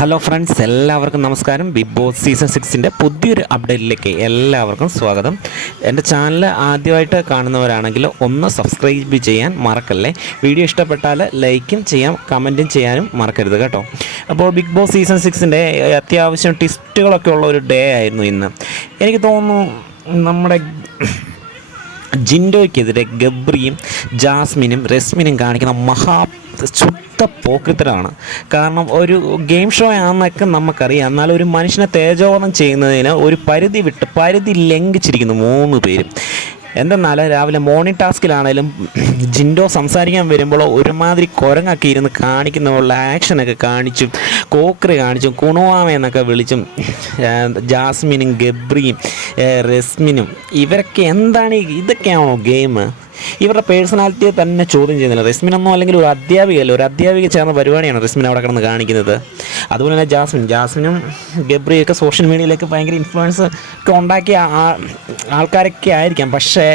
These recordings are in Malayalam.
ഹലോ ഫ്രണ്ട്സ്, എല്ലാവർക്കും നമസ്കാരം. ബിഗ് ബോസ് സീസൺ 6 പുതിയൊരു അപ്ഡേറ്റിലേക്ക് എല്ലാവർക്കും സ്വാഗതം. എൻ്റെ ചാനൽ ആദ്യമായിട്ട് കാണുന്നവരാണെങ്കിൽ ഒന്ന് സബ്സ്ക്രൈബ് ചെയ്യാൻ മറക്കല്ലേ. വീഡിയോ ഇഷ്ടപ്പെട്ടാൽ ലൈക്കും ചെയ്യാം, കമൻറ്റും ചെയ്യാനും മറക്കരുത് കേട്ടോ. അപ്പോൾ ബിഗ് ബോസ് സീസൺ 6 അത്യാവശ്യം ട്വിസ്റ്റുകളൊക്കെ ഉള്ള ഒരു ഡേ ആയിരുന്നു ഇന്ന്. എനിക്ക് തോന്നുന്നു നമ്മുടെ ജിൻഡോയ്ക്കെതിരെ ഗബ്രിയും ജാസ്മിനും റസ്മിനും കാണിക്കുന്ന ശുദ്ധ പോക്രിത്തരമാണ്. കാരണം ഒരു ഗെയിം ഷോ ആണെന്നൊക്കെ നമുക്കറിയാം, എന്നാൽ ഒരു മനുഷ്യനെ തേജോവധം ചെയ്യുന്നതിന് ഒരു പരിധി ലംഘിച്ചിരിക്കുന്നു 3 പേരും. എന്തെന്നാൽ രാവിലെ മോർണിംഗ് ടാസ്കിലാണേലും ജിൻഡോ സംസാരിക്കാൻ വരുമ്പോൾ ഒരുമാതിരി കുരങ്ങൊക്കെ ഇരുന്ന് കാണിക്കുന്ന പോലുള്ള ആക്ഷനൊക്കെ കാണിച്ചും കോക്കറി കാണിച്ചും കുണുവാമയെന്നൊക്കെ വിളിച്ചും ജാസ്മിനും ഗബ്രിയും റസ്മിനും ഇവരൊക്കെ എന്താണ് ഇതൊക്കെയാണോ ഗെയിം? ഇവരുടെ പേഴ്സണാലിറ്റിയെ തന്നെ ചോദ്യം ചെയ്യുന്നില്ല. റസ്മിനൊന്നും അല്ലെങ്കിൽ ഒരു അധ്യാപിക ചേർന്ന പരിപാടിയാണ് റസ്മിൻ അവിടെ കിടന്ന് കാണിക്കുന്നത്. അതുപോലെ തന്നെ ജാസ്മിനും ഗബ്രിയൊക്കെ സോഷ്യൽ മീഡിയയിലേക്ക് ഭയങ്കര ഇൻഫ്ലുവൻസ് ഒക്കെ ഉണ്ടാക്കിയ ആൾക്കാരൊക്കെ ആയിരിക്കാം. പക്ഷേ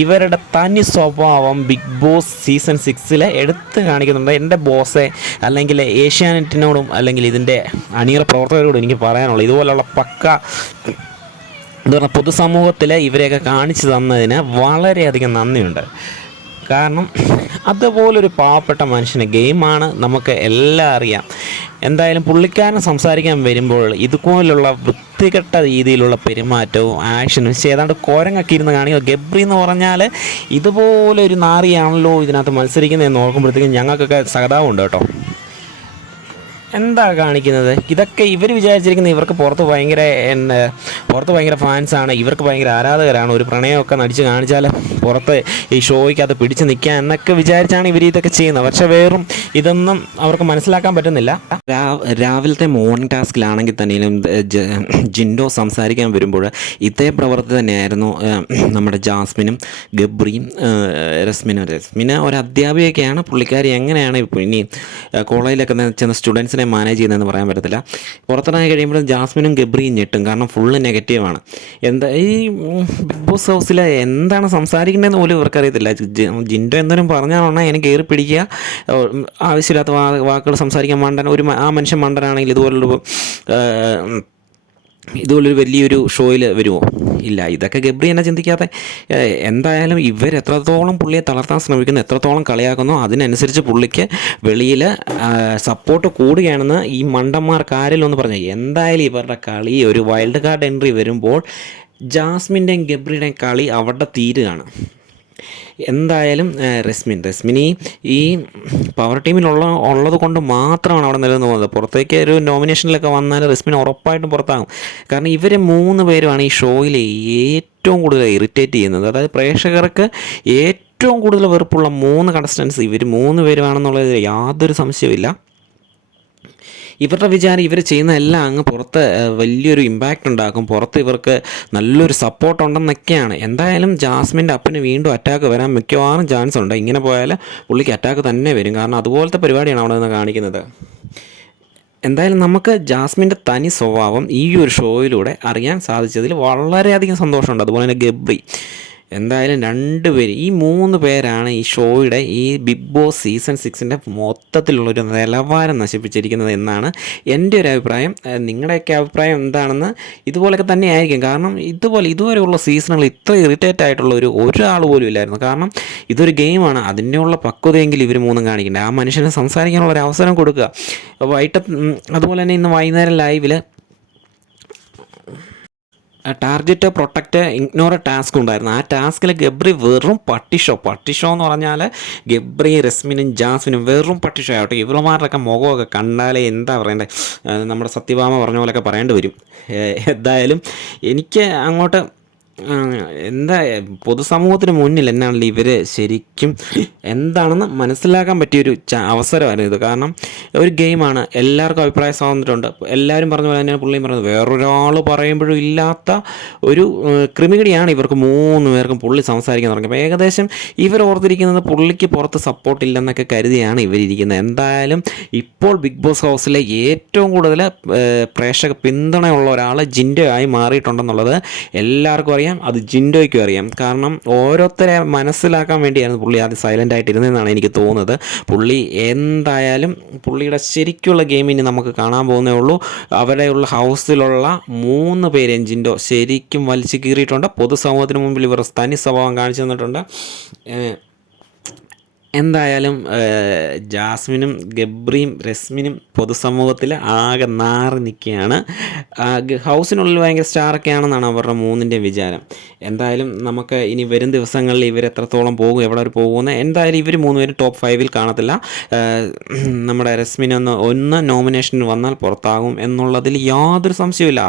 ഇവരുടെ തനി സ്വഭാവം ബിഗ് ബോസ് സീസൺ 6 എടുത്ത് കാണിക്കുന്നുണ്ട്. എൻ്റെ ബോസെ അല്ലെങ്കിൽ ഏഷ്യാനെറ്റിനോടും അല്ലെങ്കിൽ ഇതിൻ്റെ അണിയറ പ്രവർത്തകരോടും എനിക്ക് പറയാനുള്ളൂ, ഇതുപോലുള്ള എന്താ പറഞ്ഞാൽ പൊതുസമൂഹത്തിൽ ഇവരെയൊക്കെ കാണിച്ചു തന്നതിന് വളരെയധികം നന്ദിയുണ്ട്. കാരണം അതുപോലൊരു പാവപ്പെട്ട മനുഷ്യന് ഗെയിമാണ് നമുക്ക് എല്ലാം അറിയാം. എന്തായാലും പുള്ളിക്കാരൻ സംസാരിക്കാൻ വരുമ്പോൾ ഇതുപോലുള്ള വൃത്തികെട്ട രീതിയിലുള്ള പെരുമാറ്റവും ആക്ഷനും ഏതാണ്ട് കോരങ്ങൊക്കെ ഇരുന്ന് കാണിക്കുക. ഗബ്രി എന്ന് പറഞ്ഞാൽ ഇതുപോലൊരു നാറിയാണല്ലോ ഇതിനകത്ത് മത്സരിക്കുന്നതെന്ന് ഓർക്കുമ്പോഴത്തേക്കും ഞങ്ങൾക്കൊക്കെ സഹതാപമുണ്ട് കേട്ടോ. എന്താ കാണിക്കുന്നത്? ഇതൊക്കെ ഇവർ വിചാരിച്ചിരിക്കുന്നത് ഇവർക്ക് പുറത്ത് ഭയങ്കര ഫാൻസാണ്, ഇവർക്ക് ഭയങ്കര ആരാധകരാണ്, ഒരു പ്രണയമൊക്കെ നടിച്ച് കാണിച്ചാൽ പുറത്ത് ഈ ഷോയ്ക്കകത്ത് പിടിച്ച് നിൽക്കുക എന്നൊക്കെ വിചാരിച്ചാണ് ഇവർ ഇതൊക്കെ ചെയ്യുന്നത്. പക്ഷേ വേറും ഇതൊന്നും അവർക്ക് മനസ്സിലാക്കാൻ പറ്റുന്നില്ല. രാവിലത്തെ മോർണിംഗ് ടാസ്കിലാണെങ്കിൽ തന്നെയും ജിൻഡോ സംസാരിക്കാൻ വരുമ്പോൾ ഇതേ പ്രവൃത്തി തന്നെയായിരുന്നു നമ്മുടെ ജാസ്മിനും ഗബ്രിയും റസ്മിന് ഒരു അധ്യാപികയൊക്കെയാണ്. പുള്ളിക്കാരി എങ്ങനെയാണ് ഇനി കോളേജിലൊക്കെ ചെന്ന സ്റ്റുഡൻസിനെ മാനേജ് ചെയ്യുന്നതെന്ന് പറയാൻ പറ്റത്തില്ല. പുറത്തിറങ്ങി കഴിയുമ്പോൾ ജാസ്മിനും ഗബ്രിയും ഞെട്ടും, കാരണം ഫുള്ള് നെഗറ്റീവാണ്. എന്താ ഈ ബിഗ് ബോസ് ഹൗസിൽ എന്താണ് സംസാരിക്കേണ്ടതെന്ന് പോലും ഇവർക്കറിയത്തില്ല. ജിൻഡോ എന്തോരം പറഞ്ഞാണോ എനിക്ക് കയറി പിടിക്കുക, ആവശ്യമില്ലാത്ത വാക്കുകൾ സംസാരിക്കാൻ ആ മനുഷ്യൻ മണ്ടനാണെങ്കിൽ ഇതുപോലൊരു വലിയൊരു ഷോയിൽ വരുമോ? ഇല്ല. ഇതൊക്കെ ഗബ്രി എന്നെ ചിന്തിക്കാതെ. എന്തായാലും ഇവരെത്രത്തോളം പുള്ളിയെ തളർത്താൻ ശ്രമിക്കുന്നു, എത്രത്തോളം കളിയാക്കുന്നു, അതിനനുസരിച്ച് പുള്ളിക്ക് വെളിയിൽ സപ്പോർട്ട് കൂടുകയാണെന്ന് ഈ മണ്ടന്മാർക്ക് ആരെങ്കിലും പറഞ്ഞു. എന്തായാലും ഇവരുടെ കളി ഒരു വൈൽഡ് കാർഡ് എൻട്രി വരുമ്പോൾ ജാസ്മിൻ്റെയും ഗബ്രിയുടെയും കളി അവിടെ തീരുകയാണ്. എന്തായാലും റസ്മിന് ഈ പവർ ടീമിലുള്ളത് കൊണ്ട് മാത്രമാണ് അവിടെ നിലനിന്ന് പോകുന്നത്. പുറത്തേക്ക് ഒരു നോമിനേഷനിലൊക്കെ വന്നാൽ റസ്മിൻ ഉറപ്പായിട്ടും പുറത്താകും. കാരണം ഇവർ 3 പേരുമാണ് ഈ ഷോയിൽ ഏറ്റവും കൂടുതൽ ഇറിറ്റേറ്റ് ചെയ്യുന്നത്. അതായത് പ്രേക്ഷകർക്ക് ഏറ്റവും കൂടുതൽ വെറുപ്പുള്ള 3 കണ്ടസ്റ്റൻസ് ഇവർ 3 പേരുമാണെന്നുള്ളത് യാതൊരു സംശയമില്ല. ഇവരുടെ വിചാരം ഇവർ ചെയ്യുന്ന എല്ലാം അങ്ങ് പുറത്ത് വലിയൊരു ഇമ്പാക്റ്റ് ഉണ്ടാക്കും, പുറത്ത് ഇവർക്ക് നല്ലൊരു സപ്പോർട്ട് ഉണ്ടെന്നൊക്കെയാണ്. എന്തായാലും ജാസ്മിൻ്റെ അപ്പന് വീണ്ടും അറ്റാക്ക് വരാൻ മിക്കവാറും ചാൻസ് ഉണ്ട്. ഇങ്ങനെ പോയാൽ പുള്ളിക്ക് അറ്റാക്ക് തന്നെ വരും, കാരണം അതുപോലത്തെ പരിപാടിയാണ് അവിടെ നിന്ന് കാണിക്കുന്നത്. എന്തായാലും നമുക്ക് ജാസ്മിൻ്റെ തനി സ്വഭാവം ഈ ഒരു ഷോയിലൂടെ അറിയാൻ സാധിച്ചതിൽ വളരെയധികം സന്തോഷമുണ്ട്. അതുപോലെ തന്നെ ഗബ്രി. എന്തായാലും 2 പേര്, ഈ 3 പേരാണ് ഈ ഷോയുടെ ഈ ബിഗ് ബോസ് സീസൺ 6 മൊത്തത്തിലുള്ളൊരു നിലവാരം നശിപ്പിച്ചിരിക്കുന്നത് എന്നാണ് എൻ്റെ ഒരു അഭിപ്രായം. നിങ്ങളുടെയൊക്കെ അഭിപ്രായം എന്താണെന്ന് ഇതുപോലൊക്കെ തന്നെ ആയിരിക്കും. കാരണം ഇതുവരെയുള്ള സീസണുകൾ ഇത്ര ഇറിറ്റേറ്റ് ആയിട്ടുള്ള ഒരാൾ പോലും ഇല്ലായിരുന്നു. കാരണം ഇതൊരു ഗെയിമാണ്, അതിൻ്റെയുള്ള പക്വതയെങ്കിലും ഇവർ 3 കാണിക്കേണ്ടത്. ആ മനുഷ്യന് സംസാരിക്കാനുള്ള ഒരു അവസരം കൊടുക്കുക. അതുപോലെ തന്നെ ഇന്ന് വൈകുന്നേരം ലൈവിൽ ടാർഗറ്റ് പ്രൊട്ടക്റ്റ് ഇഗ്നോർ ടാസ്ക് ഉണ്ടായിരുന്നു. ആ ടാസ്കിൽ ഗബ്രി വെറും പട്ടിഷോ എന്ന് പറഞ്ഞാൽ ഗബ്രി റസ്മിനും ജാസ്മിനും വെറും പട്ടിഷോ ആവട്ടെ. ഇവളുമാരുടെയൊക്കെ മുഖമൊക്കെ കണ്ടാലേ എന്താ പറയണ്ടേ, നമ്മുടെ സത്യഭാമ പറഞ്ഞ പോലെയൊക്കെ പറയേണ്ടി വരും. എന്തായാലും എനിക്ക് അങ്ങോട്ട് എന്താ പൊതുസമൂഹത്തിന് മുന്നിൽ എന്നാണല്ലോ ഇവർ ശരിക്കും എന്താണെന്ന് മനസ്സിലാക്കാൻ പറ്റിയൊരു അവസരമായിരുന്നു ഇത്. കാരണം ഒരു ഗെയിമാണ്, എല്ലാവർക്കും അഭിപ്രായ സ്വാതന്ത്ര്യമുണ്ട്. എല്ലാവരും പറഞ്ഞ പോലെ തന്നെയാണ് പുള്ളിയും പറഞ്ഞത്. വേറൊരാൾ പറയുമ്പോഴും ഇല്ലാത്ത ഒരു ക്രിമിനടിയാണ് ഇവർക്ക് 3 പേർക്കും പുള്ളി സംസാരിക്കാൻ തുടങ്ങി. അപ്പോൾ ഏകദേശം ഇവർ ഓർത്തിരിക്കുന്നത് പുള്ളിക്ക് പുറത്ത് സപ്പോർട്ടില്ലെന്നൊക്കെ കരുതിയാണ് ഇവരിയ്ക്കുന്നത്. എന്തായാലും ഇപ്പോൾ ബിഗ് ബോസ് ഹൗസിലെ ഏറ്റവും കൂടുതൽ പ്രേക്ഷക പിന്തുണയുള്ള ഒരാൾ ജിൻഡോ ആയി മാറിയിട്ടുണ്ടെന്നുള്ളത് എല്ലാവർക്കും അറിയാം. അറിയാം, അത് ജിൻഡോയ്ക്കും അറിയാം. കാരണം ഓരോരുത്തരെ മനസ്സിലാക്കാൻ വേണ്ടിയാണ് പുള്ളി ആദ്യം സൈലൻ്റ് ആയിട്ട് ഇരുന്നതെന്നാണ് എനിക്ക് തോന്നുന്നത്. പുള്ളി എന്തായാലും പുള്ളിയുടെ ശരിക്കുള്ള ഗെയിമിന് നമുക്ക് കാണാൻ പോകുന്നേ ഉള്ളൂ. അവിടെയുള്ള ഹൗസിലുള്ള 3 പേരെയും ജിൻഡോ ശരിക്കും വലിച്ചു കീറിയിട്ടുണ്ട്. പൊതുസമൂഹത്തിന് മുമ്പിൽ ഇവർ തനി സ്വഭാവം കാണിച്ചു തന്നിട്ടുണ്ട്. എന്തായാലും ജാസ്മിനും ഗബ്രിയും രശ്മിനും പൊതുസമൂഹത്തിൽ ആകെ നാറി നിൽക്കുകയാണ്. ഹൗസിനുള്ളിൽ ഭയങ്കര സ്റ്റാറൊക്കെ ആണെന്നാണ് അവരുടെ 3ൻ്റെയും വിചാരം. എന്തായാലും നമുക്ക് ഇനി വരും ദിവസങ്ങളിൽ ഇവർ എത്രത്തോളം പോകും, എവിടെ വരെ പോകുമെന്ന്. എന്തായാലും ഇവർ 3 പേരും ടോപ്പ് 5-ൽ കാണത്തില്ല. നമ്മുടെ രശ്മിനൊന്ന് നോമിനേഷനിൽ വന്നാൽ പുറത്താകും എന്നുള്ളതിൽ യാതൊരു സംശയവുമില്ല.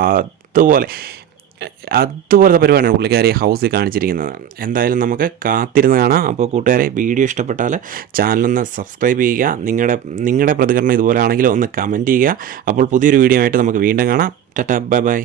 അതുപോലത്തെ പരിപാടിയാണ് പുള്ളിക്കാരെ ഹൗസിൽ കാണിച്ചിരിക്കുന്നത്. എന്തായാലും നമുക്ക് കാത്തിരുന്ന് കാണാം. അപ്പോൾ കൂട്ടുകാരെ, വീഡിയോ ഇഷ്ടപ്പെട്ടാൽ ചാനലൊന്ന് സബ്സ്ക്രൈബ് ചെയ്യുക. നിങ്ങളുടെ പ്രതികരണം ഇതുപോലെ ആണെങ്കിൽ ഒന്ന് കമൻറ്റ് ചെയ്യുക. അപ്പോൾ പുതിയൊരു വീഡിയോ ആയിട്ട് നമുക്ക് വീണ്ടും കാണാം. Tata, bye bye.